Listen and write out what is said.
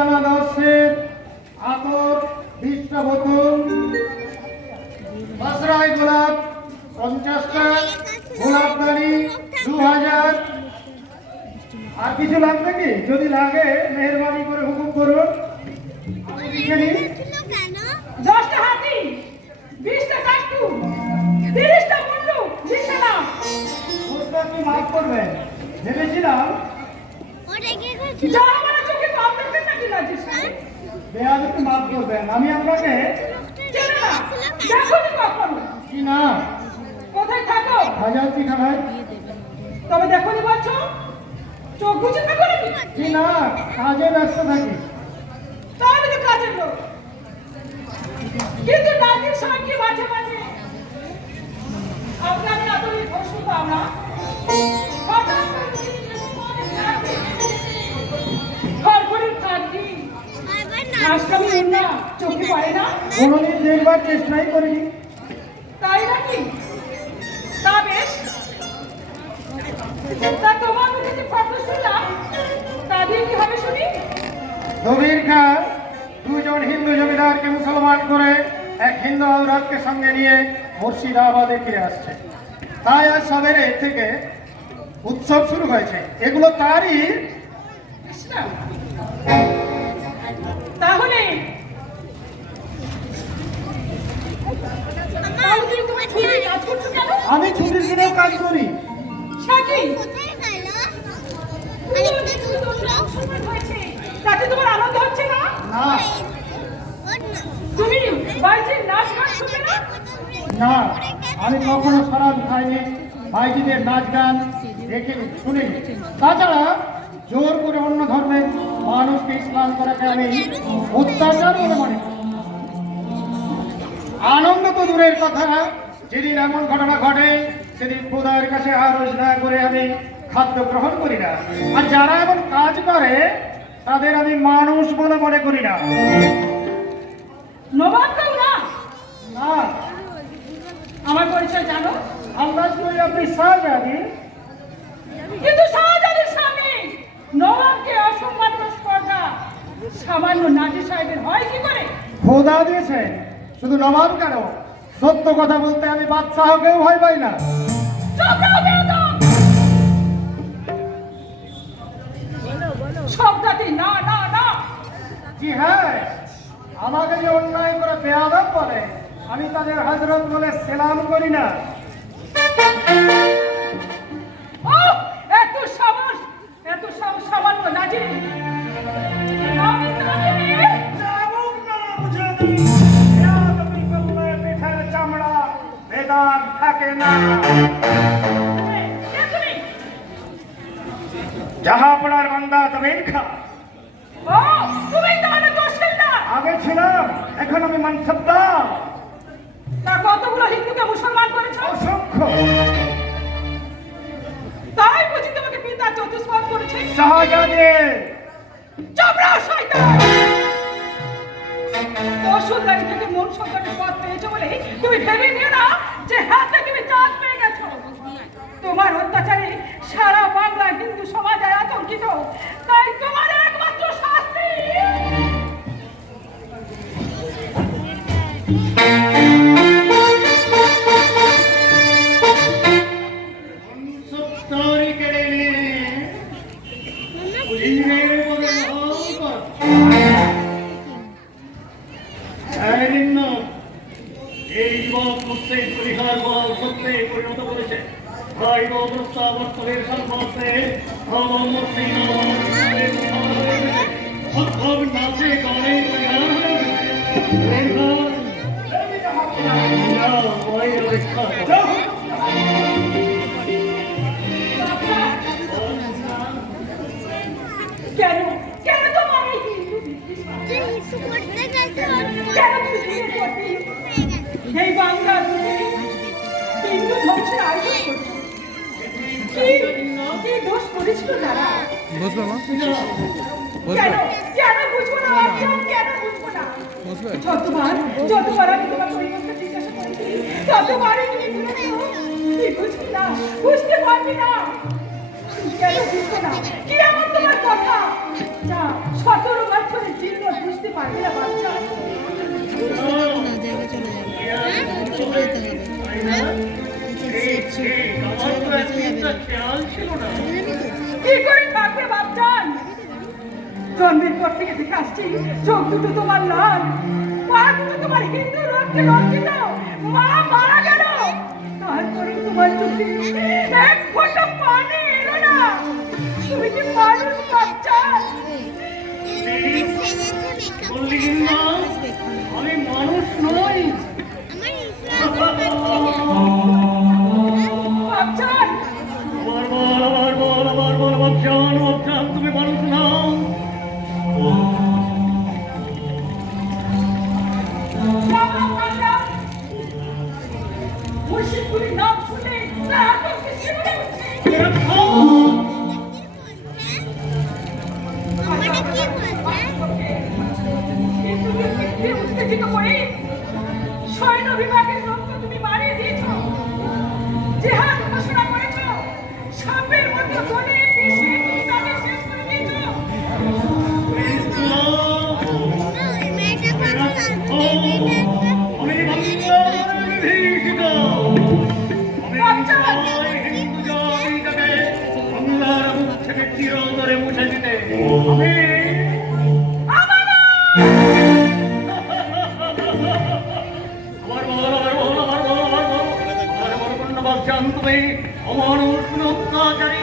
মিহিদানা 10 আতর 20টা বোতল, বাসরাই গোলাপ 50টা, গোলাপদানি 2000। আর কিছু লাগবে কি? যদি লাগে মেহরবানি করে হুকুম করুন, আমি লিখে নিই। 10টা হাতি, 20টা কাকু, 30টা মুন্ডু, লিখে নাও। বুঝতে আপনি মাফ করবেন, ভেবেছিলাম যা আমার চোখে পাপ দেখতে নাকি লাগছিস? বেয়াদ একটু মাফ করবেন, আমি আপনাকে চেনো না, দেখোনি কখনো। কি না কোথায় থাকো? হাজার ঠিকানায়। তবে দেখোনি বলছো? চোখ বুঝে থাকো নাকি? কি না, কাজে ব্যস্ত থাকি। তাহলে তো কাজের লোক। কিন্তু রাতের সময় কি মাঝে মাঝে আপনাকে আদরের প্রশ্ন পাও না? হঠাৎ করে ঘরঘরের থাকি আজকাল না চোখে পড়ে না? কোনোদিন দেখবার চেষ্টাই করিনি। তাই নাকি? তা বেশ, তা তোমার মুখে যে ফটো শুনলাম তা দিয়ে কি হবে শুনি? দবির খা দুজন হিন্দু জমিদারকে মুসলমান করে এক হিন্দু আওরাতকে সঙ্গে নিয়ে মুর্শিদাবাদে ফিরে আসছে। তাই আজ সবেরে থেকে উৎসব শুরু হয়েছে। এগুলো তারই। কৃষ্ণ, তাহলে তুমি তোমার ছুটি কাজ করছো কেন? আমি ছুটির দিনেও কাজ করি। সাকি তাতে তোমার আনন্দ হচ্ছে না? না তুমি বাইজির নাচ গান শুনবে না? না, আমি কখনো শরাব খাইনি, ভাইজিদের নাচ গান দেখিনি, শুনিনি। তাছাড়া জোর করে অন্য ধর্মের মানুষকে ইসলাম করাকে আমি অত্যাচার বলে মনে করি। আনন্দ তো দূরের কথা, যেদিন এমন ঘটনা ঘটে সেদিন খোদার কাছে আরজ না করে আমি খাদ্য গ্রহণ করি না। আর যারা এমন কাজ করে তাদের আমি মানুষ বলে মনে করি না। নবাব কেউ না? না, আমার পরিচয় জানো? আন্দাজ করি আপনি শাহজাদি। কিন্তু শাহজাদির সামনে নবাবকে অসম্মান করা সামান্য নাজি সাহেবের হয় কি করে? খোদা দিয়েছে, শুধু নবাব কেন, সত্য কথা বলতে আমি বাদশাহকেও ভয় পাই না। শব্দটি না না না। জি হ্যাঁ, আমাকে যে অন্যায় করে বেয়াদব বলে আমি তাদের হযরত বলে সেলাম করি না। এত সাহস, এত সাহস সামান্য নাজি। আমি তাকে চাবুক না বুঝে দিই, বেয়াদবি করলে পিঠের চামড়া বেদাগ থাকে না। জাহাপড়ার বান্দা তবির খা। তুমি তাহলে দোষীটা। আগে ছিলাম, এখন আমি মানসবদার। তা কতগুলো হিন্দুকে মুসলমান করেছো? অসংখ্য। তাই বুঝি তোমাকে পিতা চতুষ্পদ করেছে? শাহজাদে চামড়া শয়তান! অসুরদারি থেকে মন সংকটের পথ পেয়েছো বলে তুমি ভেবে নিও না যে হাতে তুমি চাঁদ পেয়ে গেছো। তোমার অত্যাচারে সারা বাংলা হিন্দু সমাজ আর আতঙ্কিত। তাই তোমার একমাত্র শাস্তি এই যুবক মুসলিম পরিহার বল সত্যে পরিণত করেছে। ভাই অবস্থা বর্তমানের সম্পর্কে সক্ষম নাচে গানে কেন কেন তোমার এই হিন্দু কেন তুমি বিয়ে করতে এই বাংলার হিন্দু ধ্বংসের আয়োজন করছো? কি দোষ করেছিল তারা? বুঝবে মা? কেন কেন বুঝবো না? কেন বুঝবো না? যতবার আমি তোমার পরিবর্তন জিজ্ঞাসা করেছি ততবারই তুমি বুঝবি না, বুঝতে পারবি না। কেন বুঝবো না? কি এমন তোমার কথা যা 17 বছরের জীর্ণ বুঝতে পারবে না বাচ্চা। না জায়গা চলে যাবে, চলে যেতে হবে। কি করে থাকবে বাপজান? জন্মের পর থেকে দেখে আসছি চোখ দুটো তোমার লাল, পা দুটো তোমার হিন্দু রক্তে রঞ্জিত। মা মারা গেল, তারপরে তোমার চোখে এক ফোঁটা পানি এলো না। তুমি কি মানুষ বাপজান? আমি মানুষ নই। বাপজান তুমি মানুষ নাও। মুর্শিদপুরের নাম শুনে তার আতঙ্কে শিউরে উঠছে। উত্তেজিত করে সৈন্য বিভাগের লোককে তুমি মারিয়ে দিয়েছ, জেহাদ ঘোষণা করেছ, সাপের মতো গলে পিষে তুমি তাদের শেষ করে দিয়েছ। চিরতরে মুছে দিতে তুমি অমানুষ অত্যাচারী